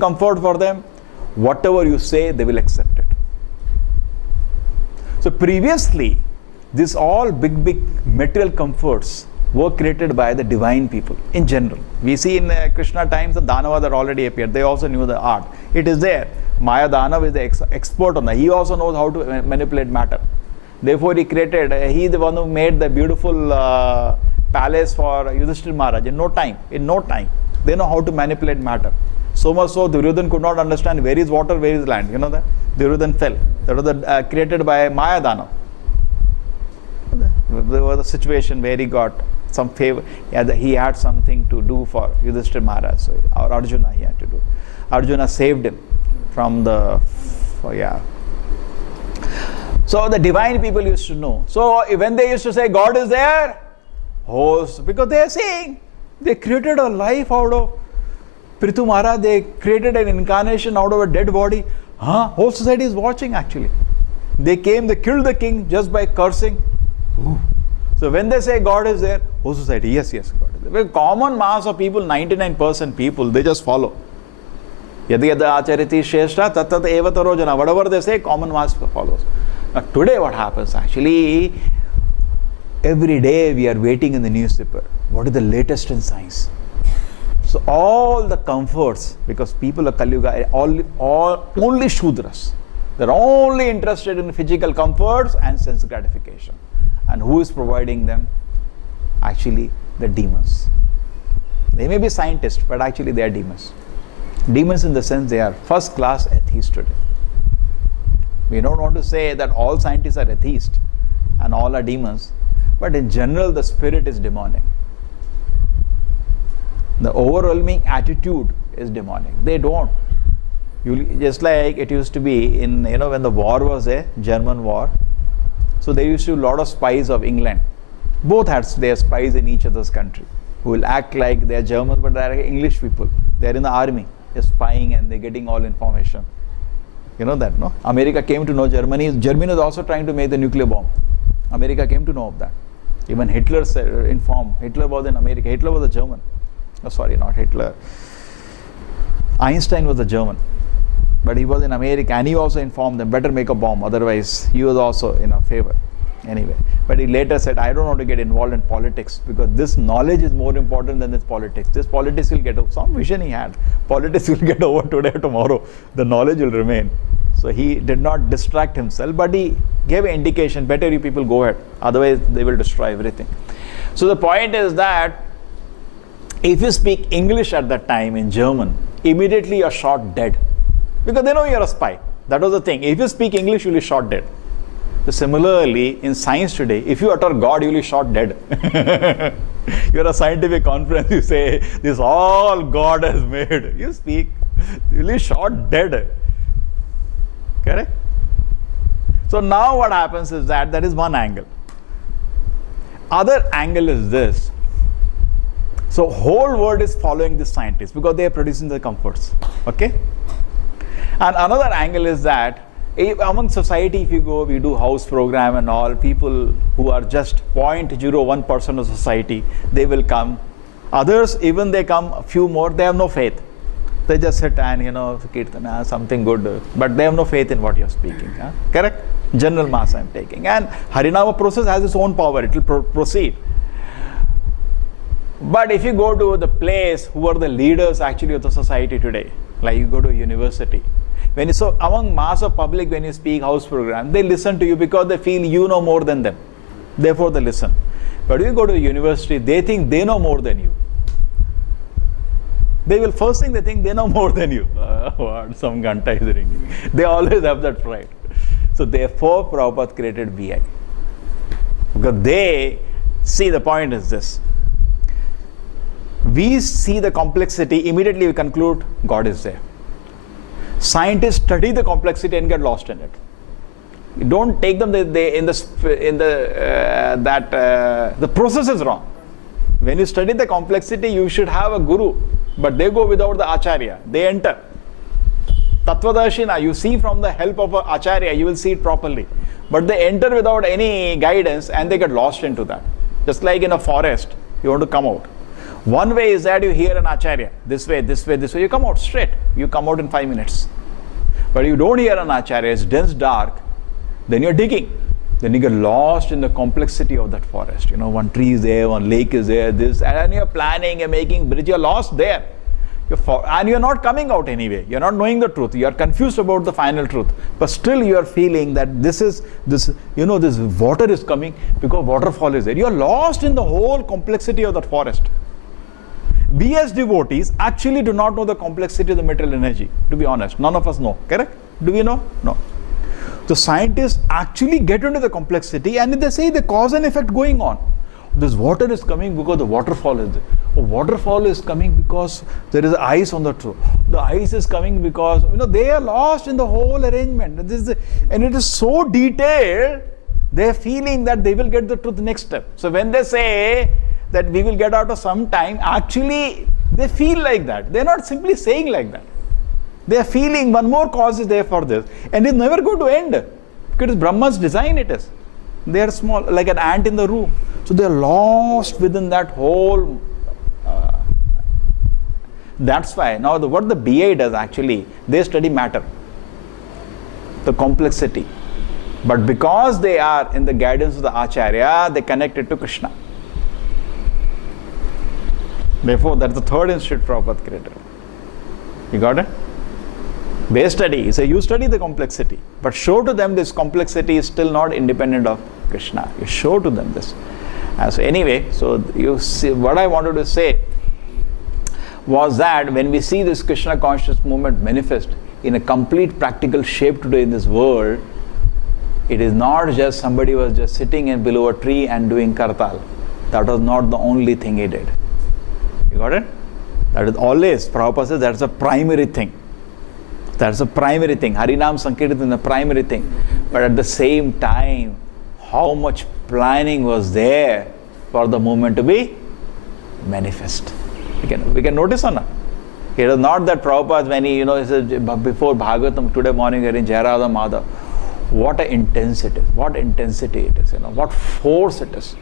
comfort for them, whatever you say, they will accept it. So previously, these all big material comforts were created by the divine people in general. We see in Krishna times the Danavas that already appeared. They also knew the art. It is there. Maya Danav is the expert on that. He also knows how to manipulate matter. Therefore, he created, he the one who made the beautiful palace for Yudhishthira Maharaj in no time. They know how to manipulate matter. So much so, Duryodhan could not understand where is water, where is land. You know that? Duryodhan fell. That was created by Maya Danav. There was a situation where he got some favor. He had something to do for Yudhishthira Maharaj. So, or Arjuna he had to do. Arjuna saved him from the, So the divine people used to know. So when they used to say God is there, because they are saying, they created a life out of Prithu Maharaj, they created an incarnation out of a dead body. Whole society is watching actually. They came, they killed the king just by cursing. So when they say God is there, whole society, yes, God is there. Very common mass of people, 99% people, they just follow. Yadi yada achariti sheshta tat tat eva taro jana. Whatever they say, common mass follows. Now today what happens actually, every day we are waiting in the newspaper. What is the latest in science? So all the comforts, because people of Kali Yuga, only Shudras. They're only interested in physical comforts and sense gratification. And who is providing them? Actually, the demons. They may be scientists, but actually they are demons. Demons in the sense they are first class atheists today. We don't want to say that all scientists are atheists and all are demons, but in general the spirit is demonic. The overwhelming attitude is demonic. They don't. Just like it used to be in, when the war was a German war. So they used to do a lot of spies of England. Both had their spies in each other's country who will act like they are Germans, but they are English people. They are in the army. They're spying and they're getting all information. You know that, no? America came to know Germany. Germany was also trying to make the nuclear bomb. America came to know of that. Even Hitler informed. Hitler was in America. Hitler was a German. Oh, sorry, not Hitler. Einstein was a German. But he was in America and he also informed them, better make a bomb, otherwise he was also in a favor. Anyway, but he later said, I don't want to get involved in politics because this knowledge is more important than this politics. This politics will get over. Some vision he had. Politics will get over today or tomorrow. The knowledge will remain. So he did not distract himself, but he gave an indication, better you people go ahead. Otherwise they will destroy everything. So the point is that if you speak English at that time in German, immediately you are shot dead. Because they know you are a spy. That was the thing. If you speak English, you will be shot dead. So similarly, in science today, if you utter God, you will be shot dead. You are a scientific conference, you say, this all God has made. You speak, you will be shot dead. Correct? So now what happens is that is one angle. Other angle is this. So whole world is following the scientists because they are producing the comforts. Okay? And another angle is that among society, if you go, we do house program and all, people who are just 0.01% of society, they will come. Others, even they come, a few more, they have no faith. They just sit and, kirtana, something good, but they have no faith in what you're speaking. Correct? General mass I'm taking. And Harinama process has its own power, it will proceed. But if you go to the place who are the leaders actually of the society today, like you go to a university, so among mass of public, when you speak house program, they listen to you because they feel you know more than them. Therefore they listen. But if you go to a university, they think they know more than you. They will first thing they think they know more than you. What? Some ghanta is ringing. They always have that pride. So therefore Prabhupada created VI. Because they see, the point is this. We see the complexity, immediately we conclude God is there. Scientists study the complexity and get lost in it. You don't take them the process is wrong. When you study the complexity, you should have a guru, but they go without the acharya. They enter. Tattvadarshina, you see from the help of an acharya, you will see it properly. But they enter without any guidance and they get lost into that. Just like in a forest, you want to come out. One way is that you hear an acharya, this way, this way, this way, you come out straight. You come out in 5 minutes. But you don't hear an acharya, it's dense dark, then you're digging. Then you get lost in the complexity of that forest. You know, one tree is there, one lake is there, this, and you're planning, you're making bridge, you're lost there. And you're not coming out anyway. You're not knowing the truth. You're confused about the final truth. But still you're feeling that this water is coming because waterfall is there. You're lost in the whole complexity of that forest. We as devotees actually do not know the complexity of the material energy, to be honest. None of us know, correct? Do we know? No. The scientists actually get into the complexity and they say the cause and effect going on. This water is coming because the waterfall is there. A waterfall is coming because there is ice on the truth. The ice is coming because, they are lost in the whole arrangement. And it is so detailed, they are feeling that they will get the truth next step. So when they say that we will get out of some time, actually they feel like that. They are not simply saying like that. They are feeling one more cause is there for this. And it's never going to end. Because Brahma's design it is. They are small, like an ant in the room. So they are lost within that whole. That's why now what the BA does actually, they study matter, the complexity. But because they are in the guidance of the Acharya, they connect it to Krishna. Therefore, that's the third institute Prabhupada created. You got it? They study. So you study the complexity, but show to them this complexity is still not independent of Krishna. You show to them this. So anyway, so you see what I wanted to say was that when we see this Krishna conscious movement manifest in a complete practical shape today in this world, it is not just somebody was just sitting in below a tree and doing kartal. That was not the only thing he did. You got it? That is always, Prabhupada says, that's a primary thing. That's a primary thing. Harinam Sankirtan is the primary thing. But at the same time, how much planning was there for the movement to be manifest? We can notice or not? It is not that Prabhupada, when he says before Bhagavatam today morning here in Jayarada Madhav, what an intensity it is, what force it is.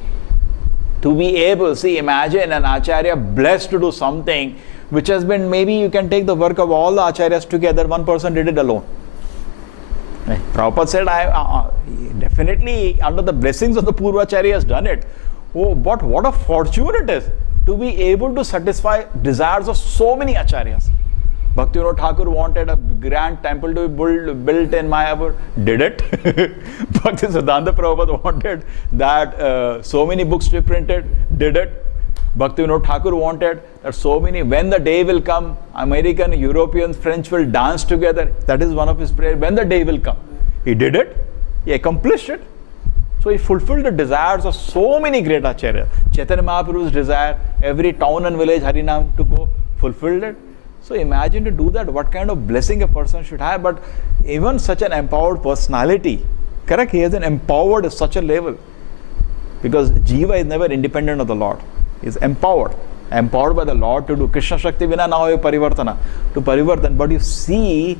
To be able, imagine an Acharya blessed to do something which has been, maybe you can take the work of all the Acharyas together, one person did it alone. Prabhupada said, definitely under the blessings of the Purvacharya has done it. Oh, but what a fortune it is to be able to satisfy desires of so many Acharyas. Bhaktivinoda Thakur wanted a grand temple to be built in Mayapur, did it. Bhakti Siddhanta Prabhupada wanted that so many books to be printed, did it. Bhaktivinoda Thakur wanted that so many, when the day will come, American, European, French will dance together. That is one of his prayers. When the day will come. He did it. He accomplished it. So he fulfilled the desires of so many great Acharyas. Chaitanya Mahaprabhu's desire, every town and village Harinam to go, fulfilled it. So imagine to do that, what kind of blessing a person should have. But even such an empowered personality, correct? He has been empowered at such a level. Because Jiva is never independent of the Lord. He is empowered by the Lord to do Krishna Shakti Vina Nāve Parivartana, to Parivartan. But you see,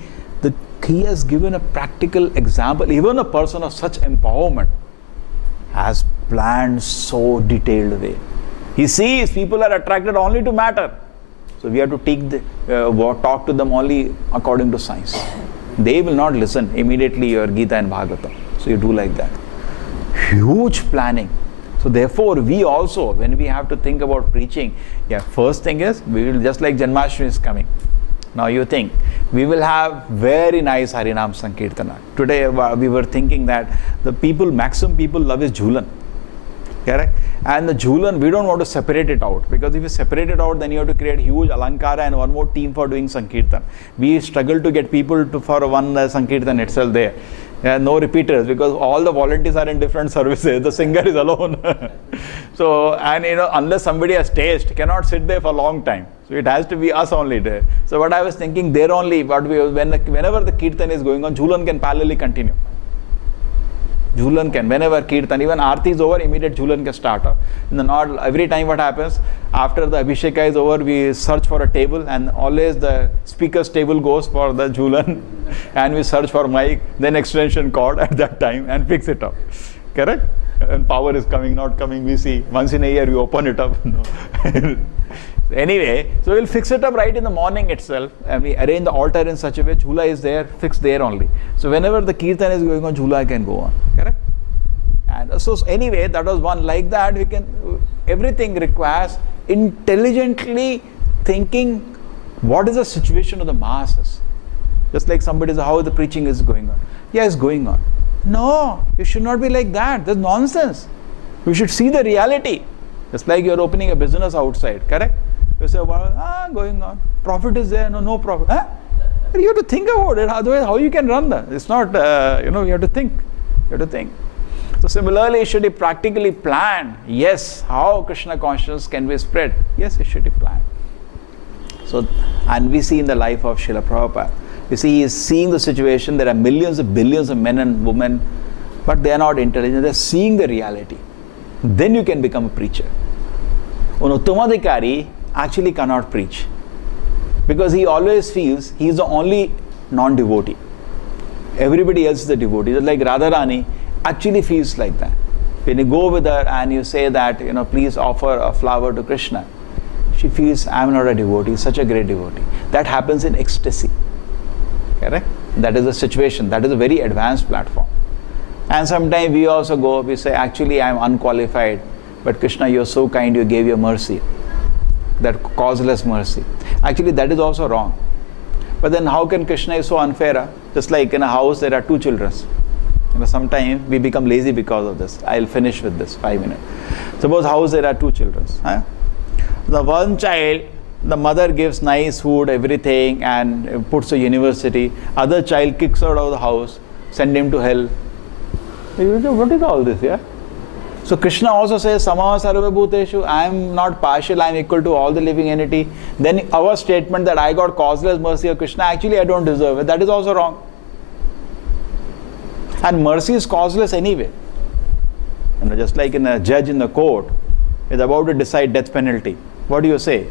he has given a practical example. Even a person of such empowerment has planned so detailed way. He sees people are attracted only to matter. So we have to talk to them only according to science. They will not listen immediately your Gita and Bhagavatam. So you do like that. Huge planning. So therefore, we also, when we have to think about preaching, first thing is, we will, just like Janmashtami is coming. Now you think, we will have very nice Harinam Sankirtana. Today we were thinking that the maximum people love is Jhulan. Correct? And the Jhulan, we don't want to separate it out. Because if you separate it out, then you have to create huge Alankara and one more team for doing Sankirtan. We struggle to get people for one Sankirtan itself there. No repeaters, because all the volunteers are in different services. The singer is alone. So, and unless somebody has taste, cannot sit there for a long time. So it has to be us only there. So what I was thinking, there only, whenever the Kirtan is going on, Jhulan can parallelly continue. Jhulan can, whenever Kirtan, even Aarti is over, immediate Jhulan can start. In the north, every time what happens, after the Abhisheka is over, we search for a table, and always the speaker's table goes for the Jhulan, and we search for mic, then extension cord at that time, and fix it up. Correct? And power is coming, not coming, we see. Once in a year, we open it up. No. Anyway, so we'll fix it up right in the morning itself, and we arrange the altar in such a way, jhula is there, fixed there only. So whenever the kirtan is going on, jhula can go on, correct? And so anyway, that was one. Like that, we can, everything requires intelligently thinking what is the situation of the masses. Just like somebody says, how the preaching is going on. Yeah, it's going on. No, you should not be like that. That's nonsense. You should see the reality. Just like you're opening a business outside, correct? You say, well, going on. Profit is there, no profit. Huh? You have to think about it. Otherwise, how you can run that? It's not, you have to think. You have to think. So similarly, should be practically planned. Yes, how Krishna consciousness can be spread? Yes, it should be planned. So, and we see in the life of Srila Prabhupada, you see, he is seeing the situation. There are millions of billions of men and women, but they are not intelligent. They are seeing the reality. Then you can become a preacher. An Uttamadhikari actually cannot preach because he always feels he is the only non-devotee. Everybody else is a devotee. Just like Radharani actually feels like that. When you go with her and you say that, please offer a flower to Krishna, she feels, I am not a devotee, such a great devotee. That happens in ecstasy. Correct? That is the situation. That is a very advanced platform. And sometimes we also go, we say, actually I am unqualified, but Krishna, you are so kind, you gave your mercy. That causeless mercy. Actually, that is also wrong. But then how can Krishna is so unfair? Just like in a house, there are two children. Sometimes we become lazy because of this. I'll finish with this, 5 minutes. Suppose house there are two children. Huh? The one child, the mother gives nice food, everything, and puts to university. Other child kicks out of the house, send him to hell. What is all this, yeah? So Krishna also says, śravaṇa-puṭeṣu, I am not partial, I am equal to all the living entity. Then our statement that I got causeless mercy of Krishna, actually I don't deserve it. That is also wrong. And mercy is causeless anyway. Just like in a judge in the court is about to decide death penalty. What do you say?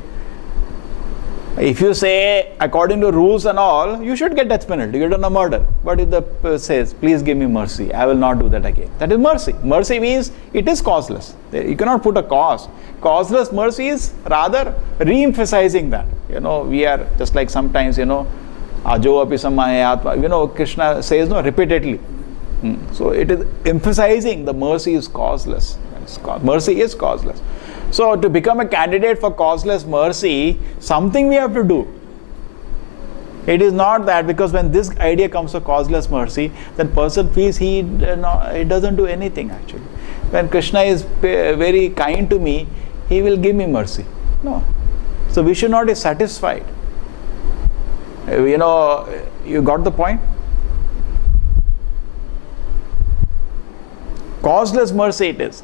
If you say, according to rules and all, you should get death penalty, you done a murder. But if the says, please give me mercy, I will not do that again. That is mercy. Mercy means it is causeless. You cannot put a cause. Causeless mercy is rather re-emphasizing that. We are just like sometimes, ajo api samaya, Krishna says repeatedly. So it is emphasizing the mercy is causeless. Mercy is causeless. So to become a candidate for causeless mercy, something we have to do. It is not that because when this idea comes of causeless mercy, then person feels he doesn't do anything actually. When Krishna is very kind to me, he will give me mercy. No. So we should not be satisfied. You got the point? Causeless mercy it is.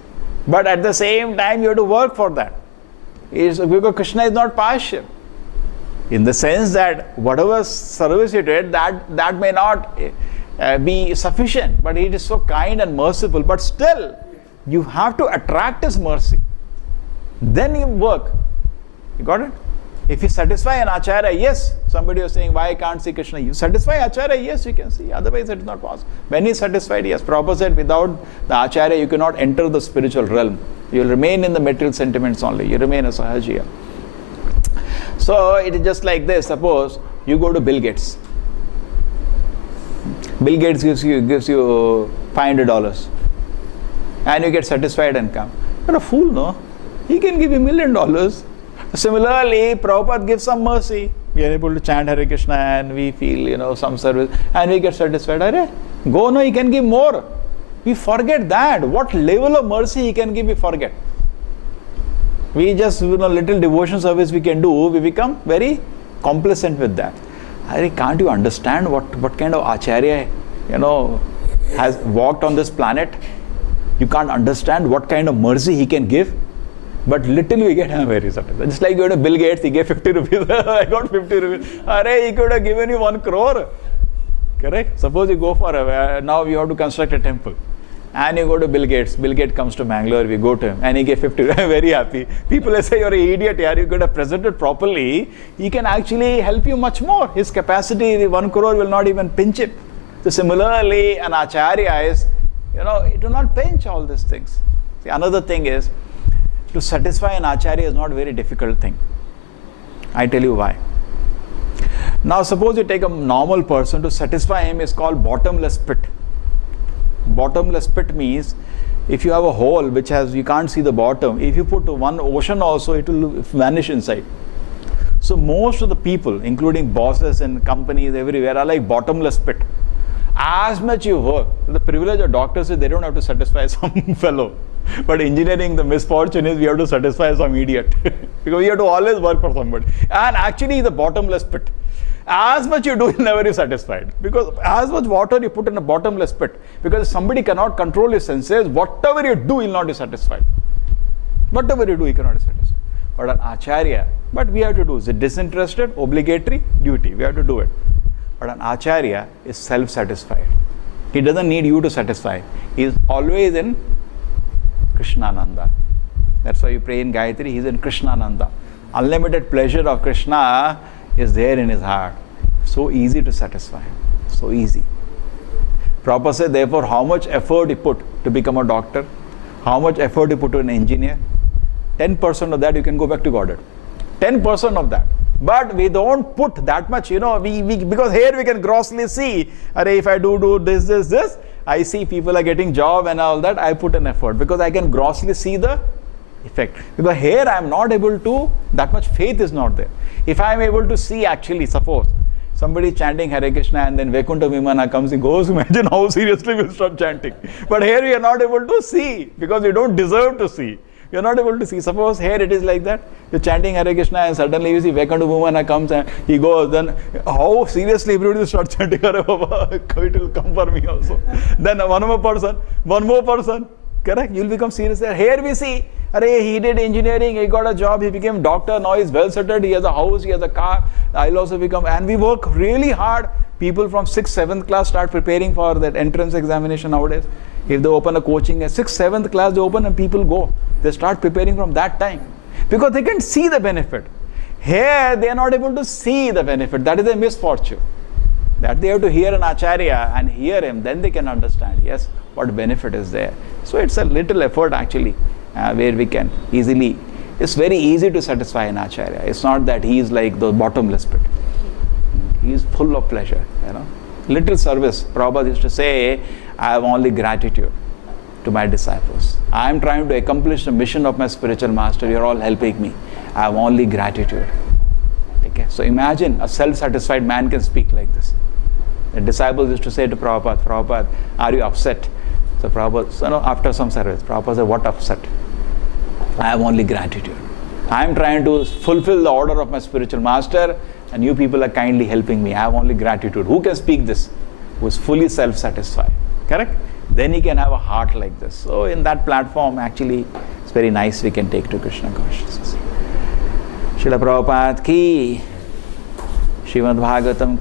But at the same time, you have to work for that. Because Krishna is not partial. In the sense that whatever service you did, that may not be sufficient. But he is so kind and merciful. But still, you have to attract his mercy. Then you work. You got it? If you satisfy an acharya, yes. Somebody was saying, why I can't see Krishna? You satisfy acharya, yes, you can see. Otherwise, it is not possible. When he is satisfied, yes. Prabhupada said, without the acharya, you cannot enter the spiritual realm. You will remain in the material sentiments only. You remain a sahajiya. So, it is just like this. Suppose you go to Bill Gates. Bill Gates gives you $500. And you get satisfied and come. You're a fool, no? He can give you $1 million. Similarly, Prabhupada gives some mercy. We are able to chant Hare Krishna and we feel, some service and we get satisfied. Go, no, he can give more. We forget that. What level of mercy he can give, we forget. We just, little devotion service we can do, we become very complacent with that. Can't you understand what kind of acharya, has walked on this planet? You can't understand what kind of mercy he can give. But little we get very satisfied. Just like you go to Bill Gates, he gave 50 rupees. I got 50 rupees. He could have given you 1 crore. Correct? Suppose you go for now you have to construct a temple. And you go to Bill Gates. Bill Gates comes to Bangalore, we go to him. And he gave 50. I'm very happy. People say, you're an idiot. You could have presented properly. He can actually help you much more. His capacity, the 1 crore will not even pinch it. So similarly, an acharya is, it will not pinch all these things. See, another thing is, to satisfy an acharya is not a very difficult thing. I tell you why. Now suppose you take a normal person, to satisfy him is called bottomless pit. Bottomless pit means if you have a hole which has, you can't see the bottom, if you put one ocean also, it will vanish inside. So most of the people, including bosses and companies everywhere, are like bottomless pit. As much you work, the privilege of doctors is they don't have to satisfy some fellow. But engineering, the misfortune is we have to satisfy some idiot. Because we have to always work for somebody. And actually the bottomless pit. As much you do, you'll never be satisfied. Because as much water you put in a bottomless pit, because somebody cannot control his senses, whatever you do, you'll not be satisfied. Whatever you do, you cannot be satisfied. But an acharya, but we have to do, is it disinterested, obligatory, duty, we have to do it. But an acharya is self-satisfied. He doesn't need you to satisfy. He is always in Krishnananda. That's why you pray in Gayatri, he is in Krishnananda. Unlimited pleasure of Krishna is there in his heart. So easy to satisfy. So easy. Prabhupada said, therefore, how much effort you put to become a doctor, how much effort you put to an engineer, 10% of that you can go back to Godhead. 10% of that. But we don't put that much, because here we can grossly see, if I do this, I see people are getting job and all that, I put an effort because I can grossly see the effect. Because here I am not able to, that much faith is not there. If I am able to see actually, suppose somebody chanting Hare Krishna and then Vaikuntha Vimana comes, he goes, imagine how seriously we will start chanting. But here we are not able to see because we don't deserve to see. You are not able to see. Suppose here it is like that. You're chanting Hare Krishna and suddenly you see Vaikuntha Vimana comes and he goes. Then how seriously everybody will start chanting Hare Baba, it will come for me also. Then one more person, correct? You will become serious. Here we see, he did engineering, he got a job, he became doctor, now he's well settled, he has a house, he has a car. I'll also become, and we work really hard. People from 6th, 7th class start preparing for that entrance examination nowadays. If they open a coaching at 6th, 7th class, they open and people go. They start preparing from that time because they can see the benefit. Here they are not able to see the benefit. That is a misfortune. That they have to hear an acharya and hear him, then they can understand, yes, what benefit is there. So it's a little effort actually, where we can easily, it's very easy to satisfy an acharya. It's not that he is like the bottomless pit. He is full of pleasure, Little service. Prabhupada used to say, I have only gratitude to my disciples. I am trying to accomplish the mission of my spiritual master. You are all helping me. I have only gratitude. Okay. So imagine a self-satisfied man can speak like this. The disciples used to say to Prabhupada, Prabhupada, are you upset? So Prabhupada, after some service, Prabhupada said, what upset? I have only gratitude. I am trying to fulfill the order of my spiritual master and you people are kindly helping me. I have only gratitude. Who can speak this? Who is fully self-satisfied. Correct? Then he can have a heart like this. So in that platform, actually, it's very nice we can take to Krishna consciousness. Srila Prabhupada ki, Srimad Bhagavatam ki.